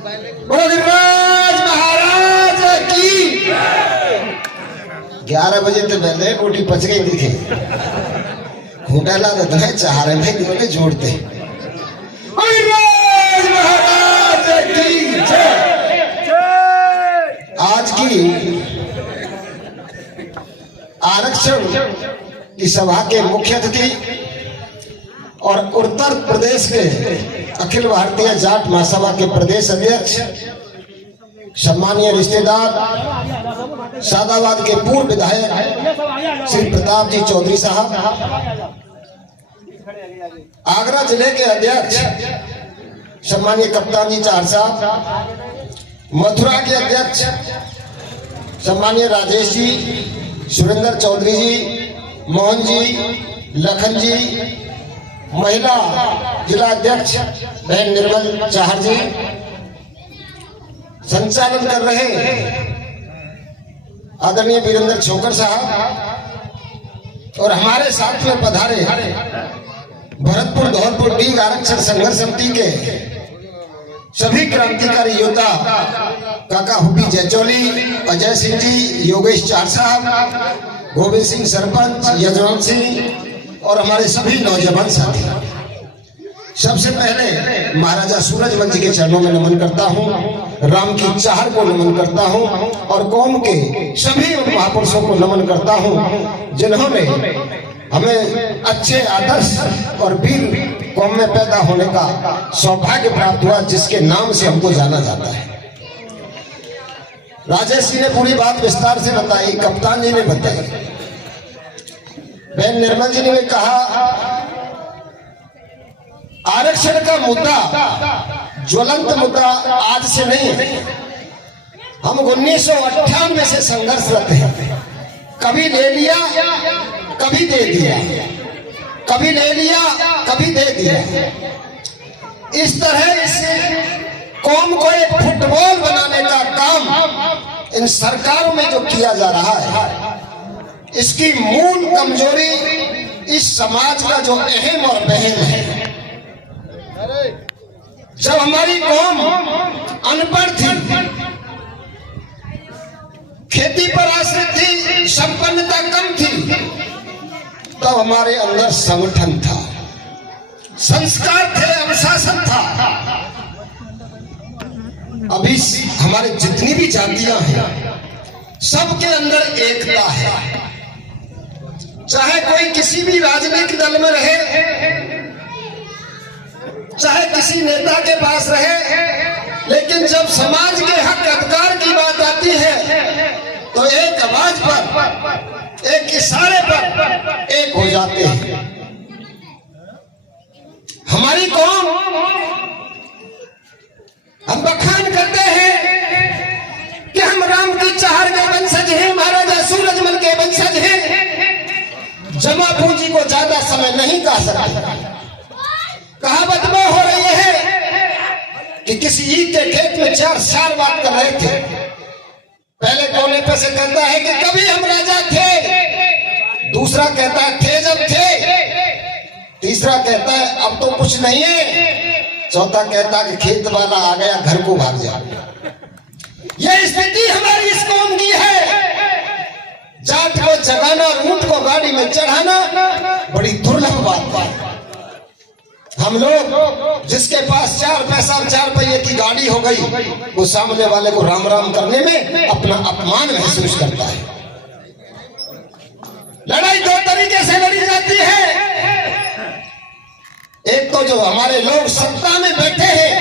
महाराज की 11 बजे तो पहले रोटी पच गई दिखे घोटाला रहता है 4 में बोले जोड़ते। महाराज की आज की आरक्षण की सभा के मुख्य अतिथि और उत्तर प्रदेश के अखिल भारतीय जाट महासभा के प्रदेश अध्यक्ष, सम्मानीय रिश्तेदार, सादाबाद के पूर्व विधायक श्री प्रताप जी चौधरी साहब, आगरा जिले के अध्यक्ष सम्मानीय कप्तान जी चार साहब, मथुरा के अध्यक्ष सम्मानीय राजेश जी, सुरेंद्र चौधरी जी, मोहन जी, लखन जी, महिला जिला अध्यक्ष बहन निर्मल चाहर जी, संचालन कर रहे आदरणीय वीरेंद्र छोकर साहब और हमारे साथ में पधारे भरतपुर धौलपुर डीग आरक्षण संघर्ष समिति के सभी क्रांतिकारी योद्धा काका हुपी जयचौली, अजय सिंह जी, योगेश चार साहब, गोविंद सिंह सरपंच, यजमान सिंह और हमारे सभी नौजवान साथी। सबसे पहले महाराजा सूरजमल जी के चरणों में नमन करता हूँ, राम की चाहर को नमन करता हूँ और कौम के सभी महापुरुषों को नमन करता हूँ जिन्होंने हमें अच्छे आदर्श और वीर कौम में पैदा होने का सौभाग्य प्राप्त हुआ, जिसके नाम से हमको जाना जाता है। राजेश जी ने पूरी बात विस्तार से बताई, कप्तान जी ने बताई, बहन निर्मल जी ने भी कहा आरक्षण का मुद्दा ज्वलंत मुद्दा आज से नहीं है। हम 1998 से संघर्षरत हैं। कभी ले लिया, कभी दे दिया, कभी ले लिया, कभी दे दिया। इस तरह इस कौम को एक फुटबॉल बनाने का काम इन सरकारों में जो किया जा रहा है, इसकी मूल कमजोरी इस समाज का जो अहम और बहम है। जब हमारी कौम अनपढ़ थी, खेती पर आश्रित थी, संपन्नता कम थी, तब हमारे अंदर संगठन था, संस्कार थे, अनुशासन था। अभी हमारे जितनी भी जातियां हैं, सबके अंदर एकता है। चाहे कोई किसी भी राजनीतिक दल में रहे, चाहे किसी नेता के पास रहे, लेकिन जब समाज के हक अधिकार की बात आती है तो एक आवाज पर, एक इशारे पर एक हो जाते हैं। हमारी कौम, हम बखान करते हैं कि हम राम की चाहर के वंशज हैं, महाराजा सूरजमल के वंशज हैं। जमा पूंजी को ज्यादा समय नहीं कहा सकते। कहावत में हो रही है कि किसी ईद के खेत में 4 साल बात कर रहे थे। पहले कोने पे से कहता है कि कभी हम राजा थे, दूसरा कहता है थे जब थे, तीसरा कहता है अब तो कुछ नहीं है, चौथा कहता है कि खेत वाला आ गया घर को भाग जा। यह स्थिति हमारी इस कौम की है। जाट को जगाना, ऊंट को गाड़ी में चढ़ाना बड़ी दुर्लभ बात है। हम लोग जिसके पास 4 पैसा 4 पहिए की गाड़ी हो गई, वो सामने वाले को राम राम करने में अपना अपमान महसूस करता है। लड़ाई 2 तरीके से लड़ी जाती है। एक तो जो हमारे लोग सत्ता में बैठे हैं,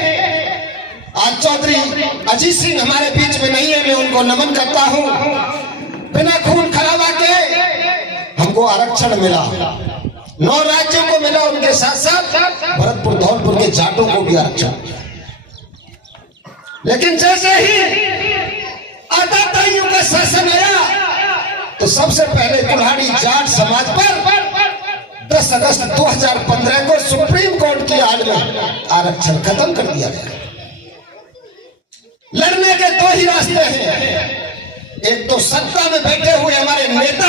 आज चौधरी अजीत सिंह हमारे बीच में नहीं है, मैं उनको नमन करता हूं। बिना खून खराबा के हमको आरक्षण मिला, 9 राज्यों को मिला, उनके साथ साथ भरतपुर धौलपुर के जाटों को भी आरक्षण। लेकिन जैसे ही आताताइयों का शासन आया तो सबसे पहले कुल्हाड़ी जाट समाज पर 10 अगस्त 2015 को सुप्रीम कोर्ट की आड़ में आरक्षण खत्म कर दिया गया। लड़ने के 2 ही रास्ते हैं। एक तो सत्ता में बैठे हुए हमारे नेता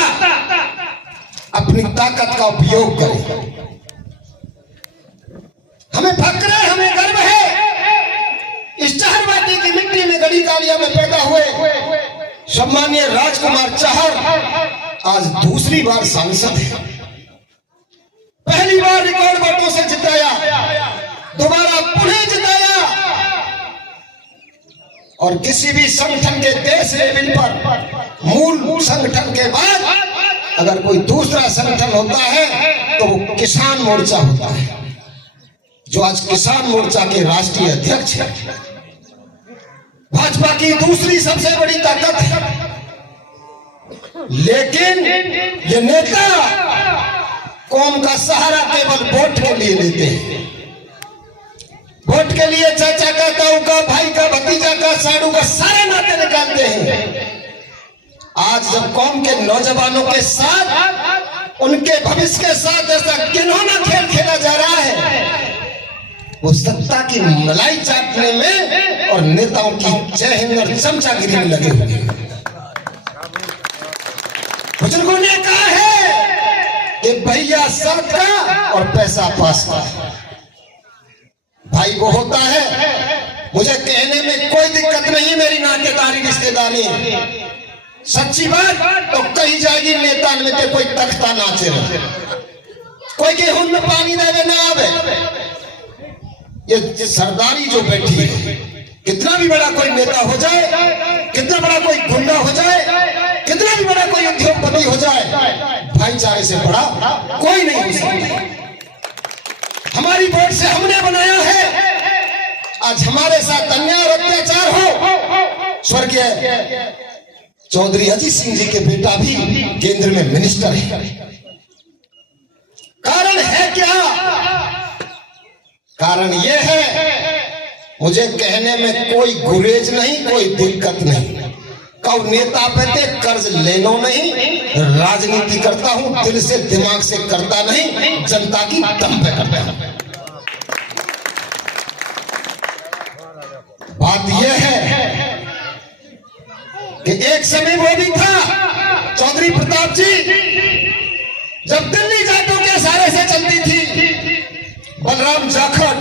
अपनी ताकत का उपयोग करें। हमें फक्र है, हमें गर्व है इस चाहरवादी ग्वालियर में पैदा हुए सम्मानीय राजकुमार चहर आज दूसरी बार सांसद है। पहली बार रिकॉर्ड वोटों से जिताया, दोबारा पुनः जिताया। और किसी भी संगठन के देश लेवल पर मूल संगठन के बाद अगर कोई दूसरा संगठन होता है तो वो किसान मोर्चा होता है, जो आज किसान मोर्चा के राष्ट्रीय अध्यक्ष है। भाजपा की दूसरी सबसे बड़ी ताकत है। लेकिन ये नेता कौम का सहारा केवल वोट के लिए लेते हैं। वोट के लिए चाचा का, ताऊ का, भाई का, भतीजा का, साड़ू का सारे नाते निकालते हैं। आज जब कौम के नौजवानों के साथ, उनके भविष्य के साथ ऐसा घिनौना खेल खेला जा रहा है, वो सत्ता की मलाई चाटने में और नेताओं की जय हिंद और चमचागिरी में लगे हुए हैं। बुजुर्गों ने कहा है कि भैया साथ का और पैसा पास का। भाई वो होता है, मुझे कहने में कोई दिक्कत नहीं, मेरी नातेदारी रिश्तेदारी सच्ची बात तो कही जाएगी। नेता में कोई तख्ता नाचे ना, कोई गेहूं में पानी देवे ना आवे। ये सरदारी जो बैठी है, कितना भी बड़ा कोई नेता हो जाए, कितना बड़ा कोई गुंडा हो जाए, कितना भी बड़ा कोई उद्योगपति हो जाए, भाईचारे से बड़ा कोई नहीं हो सकता। हमारी वोट से हमने बनाया है। आज हमारे साथ अन्याय और अत्याचार हो, स्वर्गीय चौधरी अजीत सिंह जी के बेटा भी केंद्र में मिनिस्टर है। कारण है क्या? कारण यह है, मुझे कहने में कोई गुरेज नहीं, कोई दिक्कत नहीं। कौ नेता पे कर्ज लेनो नहीं, राजनीति करता हूं, दिल से दिमाग से करता नहीं, जनता की दम पे करता हूं। बात यह है कि एक समय वो भी था चौधरी प्रताप जी, जब दिल्ली जाटों के सहारे से चलती थी। बलराम जाखड़,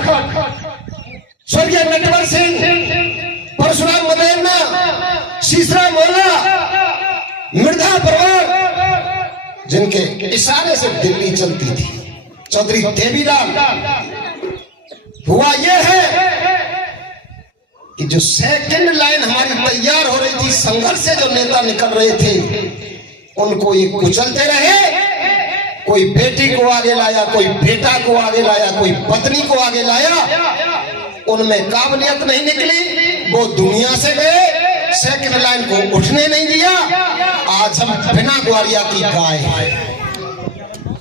स्वर्गीय नटवर सिंह, परशुराम मदेरना, शीशरा मोला, मृधा परवर, जिनके इशारे से दिल्ली चलती थी। चौधरी देवीलाल। हुआ यह है कि जो सेकंड लाइन हमारी तैयार हो रही थी, संघर्ष से जो नेता निकल रहे थे, उनको ये कुचलते रहे। कोई बेटी को आगे लाया, कोई बेटा को आगे लाया, कोई पत्नी को आगे लाया, उनमें काबिलियत नहीं निकली, वो दुनिया से गए, सेकंड लाइन को उठने नहीं दिया। आज हम बिना ग्वालिया की गाय,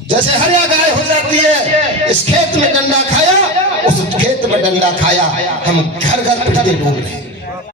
जैसे हरिया गाय हो जाती है, इस खेत में डंडा खाया, उस खेत में डंडा खाया, हम घर घर पिटते बोल रहे हैं।